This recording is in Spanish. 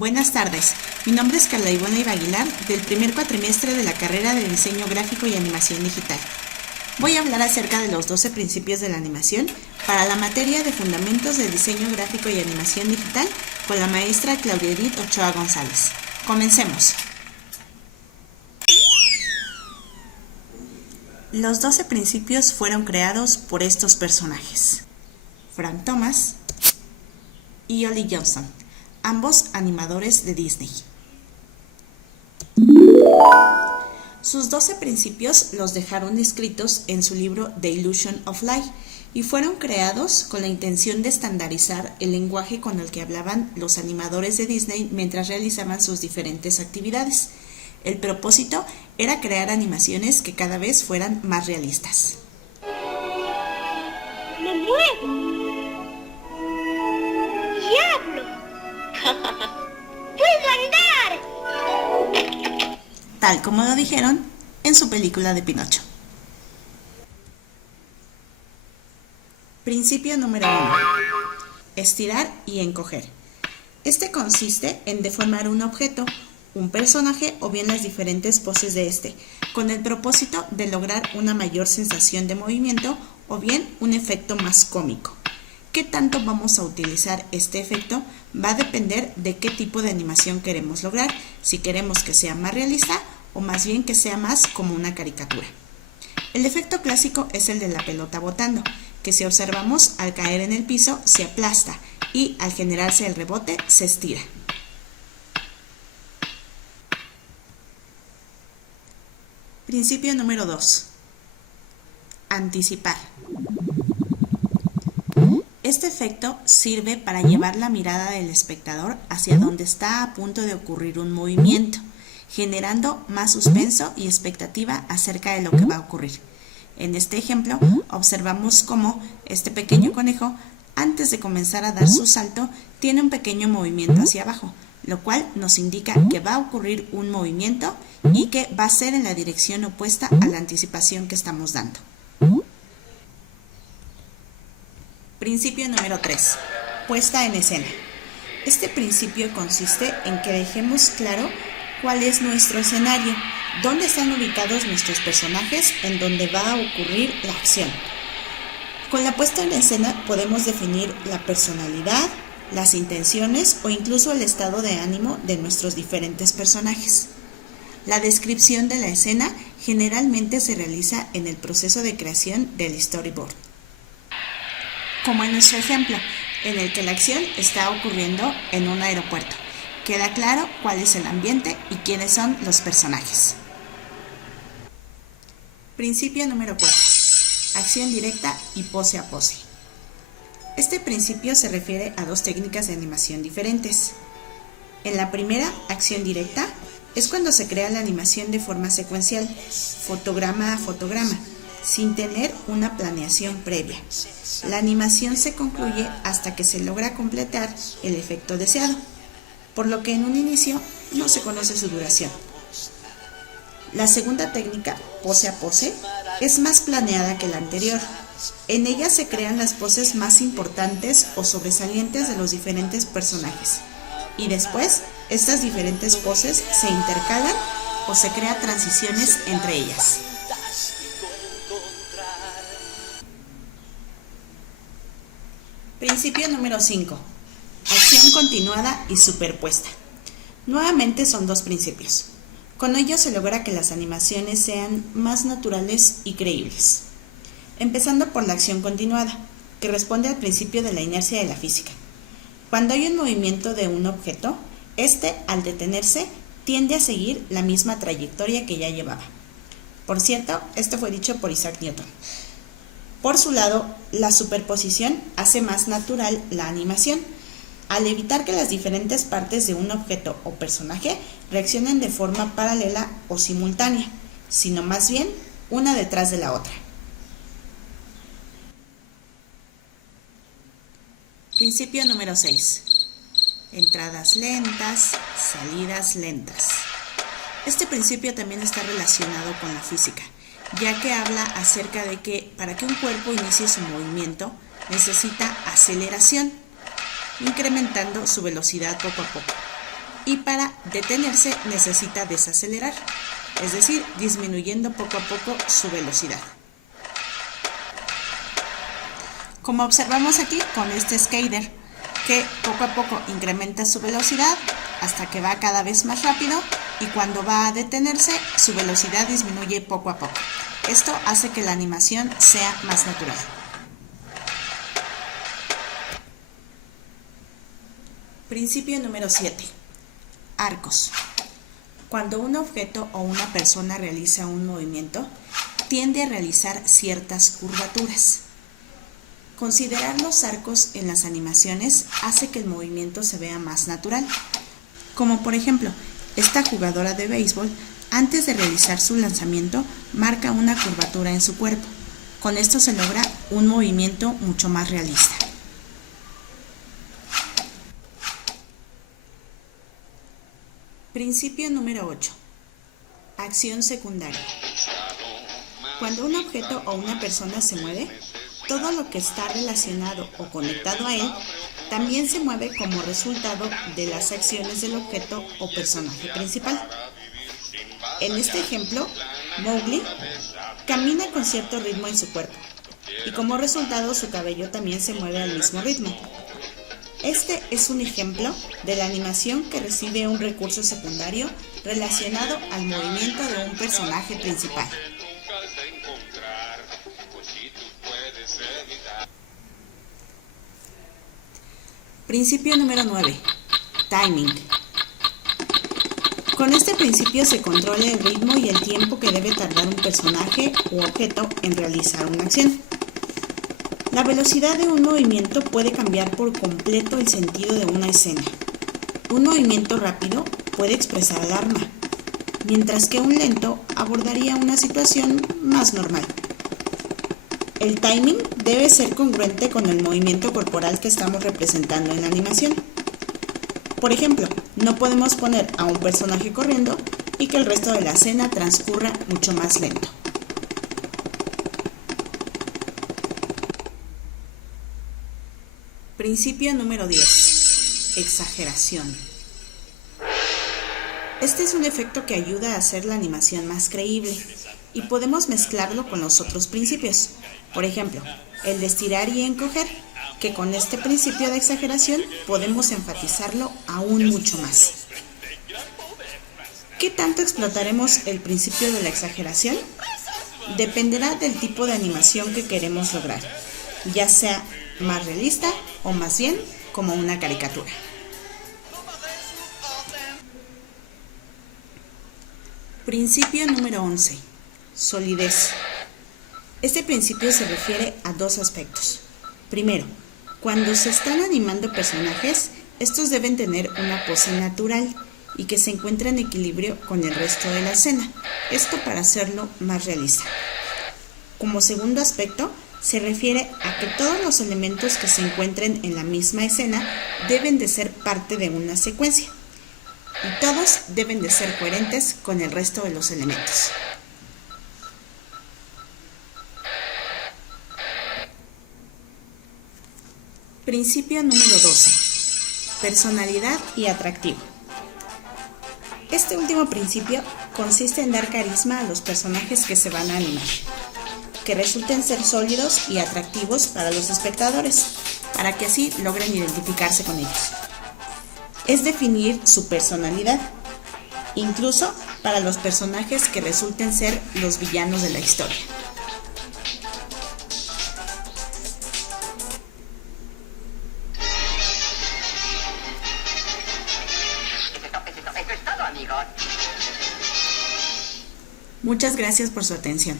Buenas tardes, mi nombre es Carla Ivona Aguilar, del primer cuatrimestre de la carrera de Diseño Gráfico y Animación Digital. Voy a hablar acerca de los 12 principios de la animación para la materia de Fundamentos de Diseño Gráfico y Animación Digital con la maestra Claudia Edith Ochoa González. Comencemos. Los 12 principios fueron creados por estos personajes: Frank Thomas y Ollie Johnston, ambos animadores de Disney. Sus 12 principios los dejaron escritos en su libro The Illusion of Life y fueron creados con la intención de estandarizar el lenguaje con el que hablaban los animadores de Disney mientras realizaban sus diferentes actividades. El propósito era crear animaciones que cada vez fueran más realistas. ¡Me muevo! ¡Y hablo! ¡Puedo andar! Tal como lo dijeron en su película de Pinocho. Principio número 1. Estirar y encoger. Este consiste en deformar un objeto, un personaje o bien las diferentes poses de este, con el propósito de lograr una mayor sensación de movimiento o bien un efecto más cómico. ¿Qué tanto vamos a utilizar este efecto? Va a depender de qué tipo de animación queremos lograr, si queremos que sea más realista o más bien que sea más como una caricatura. El efecto clásico es el de la pelota botando, que si observamos al caer en el piso se aplasta y al generarse el rebote se estira. Principio número 2. Anticipar. Este efecto sirve para llevar la mirada del espectador hacia donde está a punto de ocurrir un movimiento, generando más suspenso y expectativa acerca de lo que va a ocurrir. En este ejemplo, observamos cómo este pequeño conejo, antes de comenzar a dar su salto, tiene un pequeño movimiento hacia abajo, lo cual nos indica que va a ocurrir un movimiento y que va a ser en la dirección opuesta a la anticipación que estamos dando. Principio número 3. Puesta en escena. Este principio consiste en que dejemos claro cuál es nuestro escenario, dónde están ubicados nuestros personajes, en dónde va a ocurrir la acción. Con la puesta en escena podemos definir la personalidad, las intenciones o incluso el estado de ánimo de nuestros diferentes personajes. La descripción de la escena generalmente se realiza en el proceso de creación del storyboard. Como en nuestro ejemplo, en el que la acción está ocurriendo en un aeropuerto. Queda claro cuál es el ambiente y quiénes son los personajes. Principio número 4. Acción directa y pose a pose. Este principio se refiere a dos técnicas de animación diferentes. En la primera, acción directa, es cuando se crea la animación de forma secuencial, fotograma a fotograma, sin tener una planeación previa. La animación se concluye hasta que se logra completar el efecto deseado, por lo que en un inicio no se conoce su duración. La segunda técnica, pose a pose, es más planeada que la anterior. En ella se crean las poses más importantes o sobresalientes de los diferentes personajes, y después estas diferentes poses se intercalan o se crean transiciones entre ellas. Principio número 5. Acción continuada y superpuesta. Nuevamente son dos principios. Con ellos se logra que las animaciones sean más naturales y creíbles. Empezando por la acción continuada, que responde al principio de la inercia de la física. Cuando hay un movimiento de un objeto, este, al detenerse, tiende a seguir la misma trayectoria que ya llevaba. Por cierto, esto fue dicho por Isaac Newton. Por su lado, la superposición hace más natural la animación, al evitar que las diferentes partes de un objeto o personaje reaccionen de forma paralela o simultánea, sino más bien una detrás de la otra. Principio número 6. Entradas lentas, salidas lentas. Este principio también está relacionado con la física, ya que habla acerca de que para que un cuerpo inicie su movimiento necesita aceleración, incrementando su velocidad poco a poco. y para detenerse necesita desacelerar, es decir, disminuyendo poco a poco su velocidad. Como observamos aquí con este skater, que poco a poco incrementa su velocidad hasta que va cada vez más rápido y cuando va a detenerse su velocidad disminuye poco a poco. Esto hace que la animación sea más natural. Principio número 7. Arcos. Cuando un objeto o una persona realiza un movimiento, tiende a realizar ciertas curvaturas. Considerar los arcos en las animaciones hace que el movimiento se vea más natural. Como por ejemplo, esta jugadora de béisbol, antes de realizar su lanzamiento, marca una curvatura en su cuerpo. Con esto se logra un movimiento mucho más realista. Principio número 8. Acción secundaria. Cuando un objeto o una persona se mueve, todo lo que está relacionado o conectado a él también se mueve como resultado de las acciones del objeto o personaje principal. En este ejemplo, Mowgli camina con cierto ritmo en su cuerpo y como resultado su cabello también se mueve al mismo ritmo. Este es un ejemplo de la animación que recibe un recurso secundario relacionado al movimiento de un personaje principal. Principio número 9. Timing. Con este principio se controla el ritmo y el tiempo que debe tardar un personaje u objeto en realizar una acción. La velocidad de un movimiento puede cambiar por completo el sentido de una escena. Un movimiento rápido puede expresar alarma, mientras que un lento abordaría una situación más normal. El timing debe ser congruente con el movimiento corporal que estamos representando en la animación. Por ejemplo, no podemos poner a un personaje corriendo y que el resto de la escena transcurra mucho más lento. Principio número 10. Exageración. Este es un efecto que ayuda a hacer la animación más creíble y podemos mezclarlo con los otros principios. Por ejemplo, el de estirar y encoger, que con este principio de exageración podemos enfatizarlo aún mucho más. ¿Qué tanto explotaremos el principio de la exageración? Dependerá del tipo de animación que queremos lograr, ya sea más realista o más bien como una caricatura. Principio número 11. Solidez. Este principio se refiere a dos aspectos. Primero, cuando se están animando personajes, estos deben tener una pose natural y que se encuentre en equilibrio con el resto de la escena, esto para hacerlo más realista. Como segundo aspecto, se refiere a que todos los elementos que se encuentren en la misma escena deben de ser parte de una secuencia y todos deben de ser coherentes con el resto de los elementos. Principio número 12. Personalidad y atractivo. Este último principio consiste en dar carisma a los personajes que se van a animar, que resulten ser sólidos y atractivos para los espectadores, para que así logren identificarse con ellos. Es definir su personalidad, incluso para los personajes que resulten ser los villanos de la historia. Muchas gracias por su atención.